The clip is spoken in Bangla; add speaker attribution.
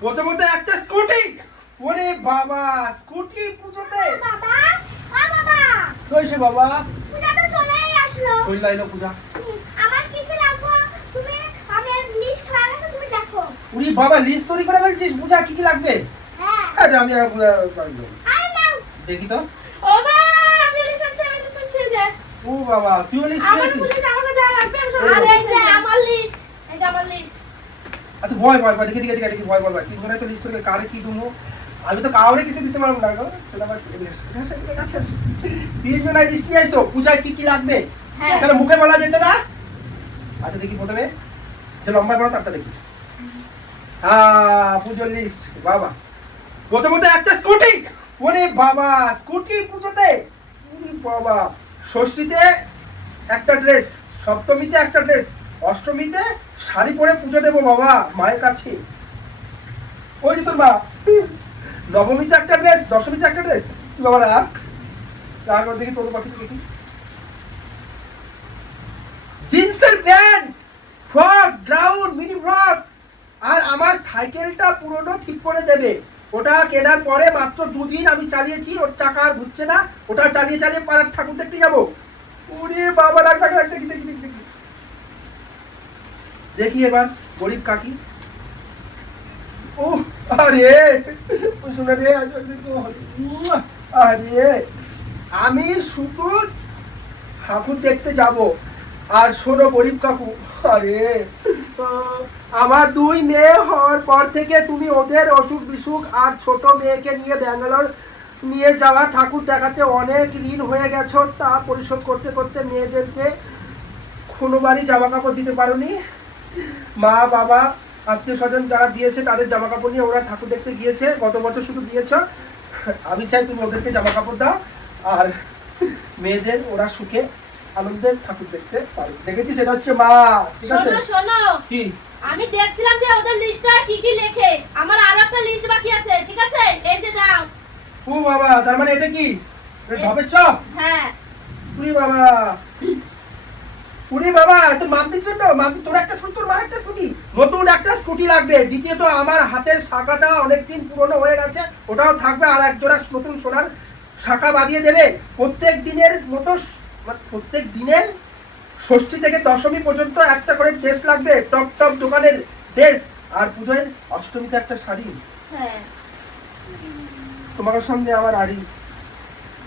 Speaker 1: প্রথমত একটা স্কুটি। ওরে বাবা স্কুটি পুজোতে।
Speaker 2: বাবা ও বাবা।
Speaker 1: কইছে বাবা?
Speaker 2: পূজা তো চলেই আসলো।
Speaker 1: চল লাইলো পূজা।
Speaker 2: আমার কি কি লাগবে তুমি আমার লিস্ট হয়ে গেছে তুমি দেখো।
Speaker 1: উনি বাবা লিস্ট তৈরি করে ফেলছিস পূজা কি কি লাগবে?
Speaker 2: হ্যাঁ।
Speaker 1: আরে আমি আর পূজা পারব না।
Speaker 2: নাও।
Speaker 1: দেখি তো।
Speaker 2: ও মা আমি লিস্ট আছে আমি লিস্ট যে
Speaker 1: ও বাবা তুই লিস্ট
Speaker 2: আমার
Speaker 1: করেছিস?
Speaker 2: পূজা আমাকে যা লাগবে আমি আরে যে আমার লিস্ট এই যে আমার লিস্ট
Speaker 1: আচ্ছা ভয় ভয় ভয় দেখি দেখি দেখি ভয় ভয় ভয়। কি মনে হয় তো লিস্ট করে কারে কি দেবো আমি তো কাউরে কিছু দিতে পারব না আচ্ছা তিনজন লিস্ট নিয়ে আইসো পূজায় কি কি লাগবে?
Speaker 2: হ্যাঁ।
Speaker 1: তাহলে মুখে বলা যেত না? আচ্ছা দেখি প্রথমে। যে লম্বা করো তারটা দেখি। হ্যাঁ পুজোর লিস্ট বাবা। প্রথমত একটা স্কুটি। ওরে বাবা স্কুটি পুজোতে? বাবা। ষষ্ঠীতে একটা ড্রেস সপ্তমীতে একটা ড্রেস অষ্টমীতে শাড়ি পরে পুজো দেবো বাবা, মায়ের কাছে। ওই যে তোর মা। নবমীতে একটা ড্রেস, দশমীতে একটা ড্রেস। বাবা রাখ রাখ দেখি তোর পাখি দেখি। জিন্সের pant, frock ground mini frock. আর আমার সাইকেলটা পুরনো ঠিক করে দেবে। ওটা কেনার পরে মাত্র দুদিন আমি চালিয়েছি, ওর চাকা আর ঘুরছে না। ওটা চালিয়ে চালিয়ে পাড়ার ঠাকুর দেখতে যাব। ওরে বাবা রাখ রাখ দেখি দেখি দেখি। দেখি এবার, গরিব কাকি। ও আরে আরে, আমি শুধু ঠাকুর দেখতে যাব আর শোনো গরিব কাকু, আরে, আমার দুই মেয়ে হওয়ার পর থেকে তুমি ওদের অসুখ বিসুখ আর ছোট মেয়েকে নিয়ে ব্যাঙ্গালোর নিয়ে যাওয়া ঠাকুর দেখাতে অনেক ঋণ হয়ে গেছো, তা পরিশোধ করতে করতে মেয়েদেরকে কোনো বাড়ি জামা কাপড় দিতে পারোনি? মা বাবা আত্মীয় স্বজন যারা দিয়েছে তাদের জামা কাপড় নিয়ে ওরা ঠাকুর দেখতে গিয়েছে গত বছর শুধু দিয়েছ। আমি চাই তুমি ওদেরকে জামা কাপড় দাও আর মেয়েদের ওরা সুখে আনন্দের ঠাকুর দেখতে পারে দেখেছি সেটা হচ্ছে মা। ঠিক আছে? কি?
Speaker 3: আমি দেখছিলাম যে ওদের লিস্টটা কি কি লেখে। আমার আর একটা লিস্ট বাকি আছে ঠিক আছে? এই যে দাও।
Speaker 1: ও বাবা তার মানে এটা কি? ঢপের চপ?
Speaker 3: হ্যাঁ।
Speaker 1: উরি বাবা। উরি বাবা তো মাপির জন্য মাপি তোর একটা স্কুটি তোর একটা স্কুটি। নতুন একটা স্কুটি লাগবে দ্বিতীয়ত আমার হাতের শাখাটা অনেকদিন পুরনো হয়ে গেছে ওটাও থাকবে আর এক জোড়া নতুন সোনার শাখা বাঁধিয়ে দেবে। প্রত্যেক দিনের মতো মানে প্রত্যেক দিনের ষষ্ঠী থেকে দশমী পর্যন্ত একটা করে ড্রেস লাগবে টপ টপ দোকানের ড্রেস। আর পুজোয় অষ্টমীতে একটা শাড়ি।
Speaker 3: হ্যাঁ।
Speaker 1: তোমার সঙ্গে আমার আড়ি।